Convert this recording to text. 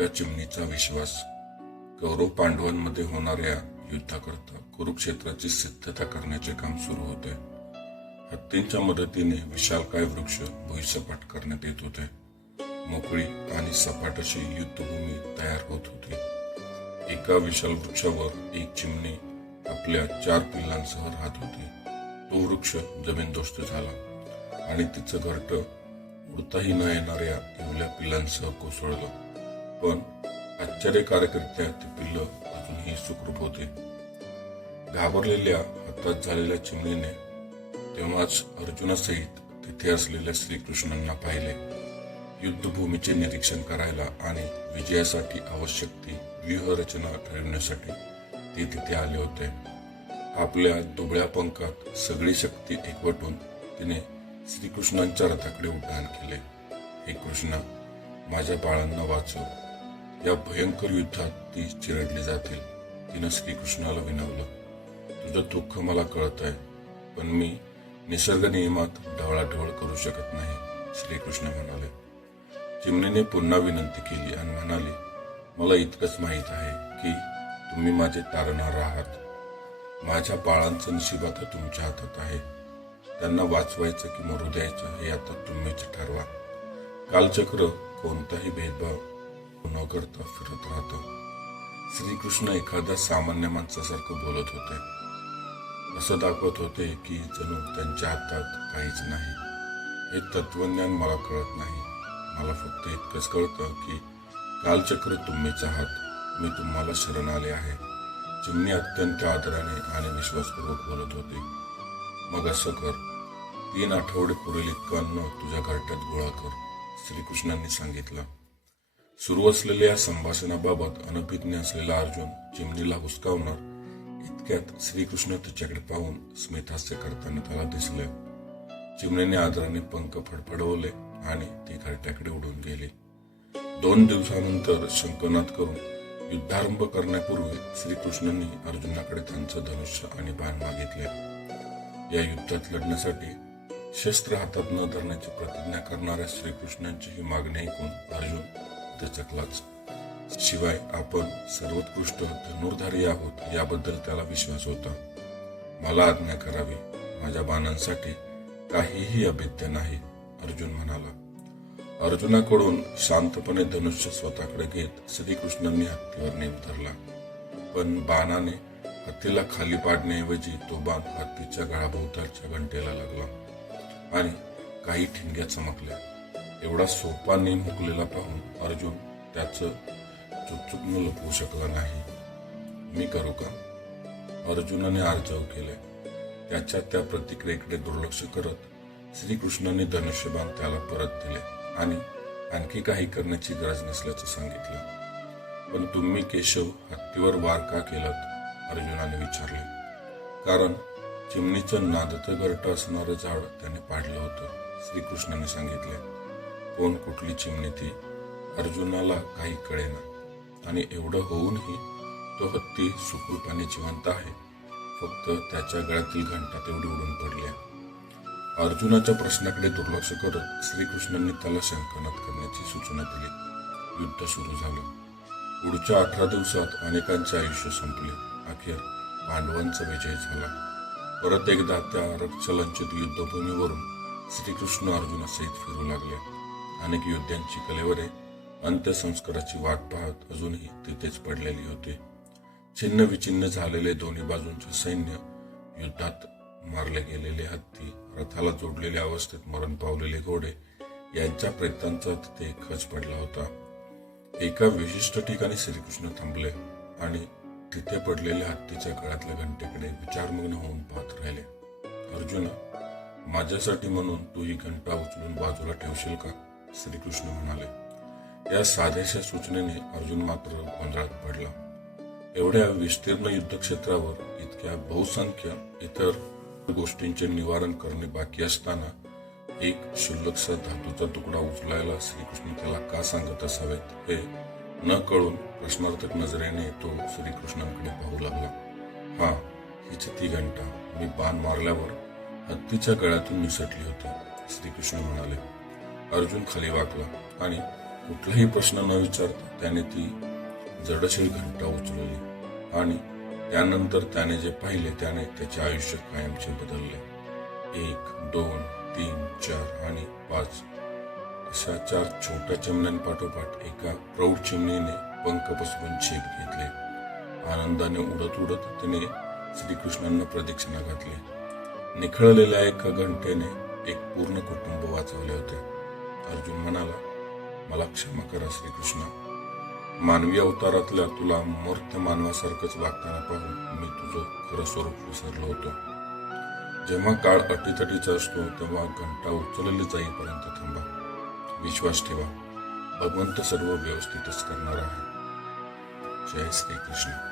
त्या चिमणीचा विश्वास कौरव पांडवांमध्ये होणाऱ्या युद्धाकरता कुरुक्षेत्राची सिद्धता करण्याचे काम सुरू होते. हत्तींच्या मदतीने विशालकाय वृक्ष भुईसपाट करण्यात येत होते. मोकळी आणि सपाट अशी युद्धभूमी तयार होत होती. एका विशाल वृक्षावर एक चिमणी आपल्या चार पिल्लांसह राहत होती. तो वृक्ष जमीनदोस्त झाला आणि तिचं घरट उडताही न येणाऱ्या एवढ्या पिल्लांसह कोसळलं. पण आश्चर्यकारकरित्या ती अजूनही सुखरूप होते. घाबरलेल्या हातात झालेल्या चिमणीने तेव्हाच अर्जुनासहित तिथे असलेल्या श्रीकृष्णांना पाहिले. युद्धभूमीचे निरीक्षण करायला आणि विजयासाठी आवश्यक ती व्यूहरचना ठरविण्यासाठी ते तिथे आले होते. आपल्या दुबळ्या पंखात सगळी शक्ती एकवटून तिने श्रीकृष्णांच्या रथाकडे उड्डाण केले. हे कृष्ण माझ्या बाळांना वाचव. या भयंकर युद्धात ती चिरडली जातील. तिनं श्रीकृष्णाला विनवलं. तुझं दुःख मला कळत आहे पण मी निसर्ग नियमात ढवळाढवळ करू शकत नाही श्रीकृष्ण म्हणाले. चिमणीने पुन्हा विनंती केली आणि म्हणाली मला इतकंच माहीत आहे की तुम्ही माझे तारणार आहात. माझ्या बाळांचं नशीब आता तुमच्या हातात आहे. त्यांना वाचवायचं की मरू द्यायचं हे आता तुम्हीच ठरवा. कालचक्र कोणताही भेदभाव न करता फिरत राहतो. श्रीकृष्ण एखाद्या सामान्य माणसासारखं बोलत होते. असं दाखवत होते की जणू त्यांच्या हातात काहीच नाही. हे तत्वज्ञान मला कळत नाही. मला फक्त इतकंच कळतं की कालचक्र तुम्हीच आहात. मी तुम्हाला शरण आले आहे. चिमणी अत्यंत आदराने आणि विश्वासपूर्वक बोलत होते. मग असं कर. तीन आठवडे पुरेल इतकं अन्न तुझ्या घरट्यात गोळा कर श्रीकृष्णांनी सांगितलं. सुरू असलेल्या या संभाषणाबाबत अनभिज्ञ असलेला अर्जुन चिमणीला हुसकावणार इतक्यात श्रीकृष्ण तिच्याकडे पाहून स्मितहास्य करताना त्याला दिसले. चिमणीने आदराने पंख फडफडवले आणि ती घरट्याकडे उडून गेली. दोन दिवसानंतर शंकनाद करून युद्धारंभ करण्यापूर्वी श्रीकृष्णांनी अर्जुनाकडे त्यांचं धनुष्य आणि बाण मागितले. या युद्धात लढण्यासाठी शस्त्र हातात न धरण्याची प्रतिज्ञा करणाऱ्या श्रीकृष्णांची ही मागणी ऐकून अर्जुन दचकलाच शिवाय आपण सर्वोत्कृष्ट धनुर्धारी आहोत याबद्दल त्याला विश्वास होता. मला आज्ञा करावी. माझ्या बाणांसाठी काहीही अभेद्य नाही अर्जुन म्हणाला. अर्जुनाकडून शांतपणे धनुष्य स्वतःकडे घेत श्रीकृष्णांनी हत्तीवर नेम धरला. पण बाणाने हत्तीला खाली पाडण्याऐवजी तो बाण हत्तीच्या गळाभोवतालच्या घंटेला लागला आणि काही ठिणग्या चमकल्या. एवढा सोपा नेम हुकलेला पाहून अर्जुन त्याचं चुकचुकणं लपवू शकला नाही. मी करू का? अर्जुनाने आर्जव केले. त्याच्या त्या प्रतिक्रियेकडे दुर्लक्ष करत श्रीकृष्णाने धनुष्यबाण त्याला परत दिले आणि आणखी काही करण्याची गरज नसल्याचं सांगितलं. पण तुम्ही केशव हत्तीवर वार का केलात? अर्जुनाने विचारले. कारण चिमणीचं नादतं घरटं असणारं झाड त्याने पाडलं होतं श्रीकृष्णाने सांगितले. कोण कुठली चिमणी ती? अर्जुनाला काही कळेना. आणि एवढं होऊनही तो हत्ती सुखरूपाने जिवंत आहे. फक्त त्याच्या गळ्यातील घंटा तेवढी उडून पडल्या. अर्जुनाच्या प्रश्नाकडे दुर्लक्ष करत श्रीकृष्णांनी त्याला शंकनात करण्याची सूचना दिली. युद्ध सुरू झालं. पुढच्या अठरा दिवसात अनेकांचे आयुष्य संपले. अखेर पांडवांचा विजय झाला. परत एकदा त्या रक्तचलंचित युद्धभूमीवरून श्रीकृष्ण अर्जुनासहित फिरू लागले अनेक योद्ध्यांची कलेवरे अंत्यसंस्काराची वाट पाहत अजूनही तिथेच पडलेली होती. छिन्न विछिन्न झालेले दोन्ही बाजूंचे सैन्य युद्धात मारले गेलेले हत्ती रथाला जोडलेल्या अवस्थेत मरण पावलेले घोडे यांच्या प्रेतांचा तिथे खच पडला होता. एका विशिष्ट ठिकाणी श्रीकृष्ण थांबले आणि तिथे पडलेल्या हत्तीच्या गळ्यातल्या घंटेकडे विचारमग्न होऊन पाहत राहिले. अर्जुना माझ्यासाठी म्हणून तू ही घंटा उचलून बाजूला ठेवशील का? श्रीकृष्ण म्हणाले या साध्याशा सूचनेने अर्जुन मात्र गोंधळात पडला. एवढ्या विस्तीर्ण युद्धक्षेत्रावर इतक्या बहुसंख्य इतर गोष्टींचे निवारण करणे बाकी असताना एक क्षुल्लकसा धातूचा तुकडा उचलायला श्रीकृष्ण त्याला का सांगत असावेत हे न कळून प्रश्नार्थक नजरेने तो श्रीकृष्णांकडे पाहू लागला. हा हिची ती घंटा. मी बाण मारल्यावर हत्तीच्या गळ्यातून निसटली होती श्रीकृष्ण म्हणाले. अर्जुन खाली वाकला आणि कुठलाही प्रश्न न विचारता त्याने ती जडशील घंटा उचलली आणि त्यानंतर त्याने जे पाहिले त्याने त्याचे आयुष्य कायमचे बदलले. एक दोन तीन चार आणि पाच. अशा चार छोट्या चिमण्यांपाठोपाठ एका प्रौढ चिमणीने पंख पसरून झेप घेतले. आनंदाने उडत उडत तिने श्रीकृष्णांना प्रदक्षिणा घातली. निखळलेल्या एका घंटेने एक पूर्ण कुटुंब वाचवले होते. अर्जुन म्हणाला मला क्षमा करा श्रीकृष्ण. मानवी अवतारातल्या तुला मूर्त मानवासारखंच वागताना पाहून मी तुझं खरं स्वरूप विसरलो होतो. जेव्हा काळ अटीतटीचा असतो तेव्हा घंटा उचलली जाईपर्यंत थांबा. विश्वास ठेवा. भगवंत सर्व व्यवस्थितच करणार आहे. जय श्रीकृष्ण.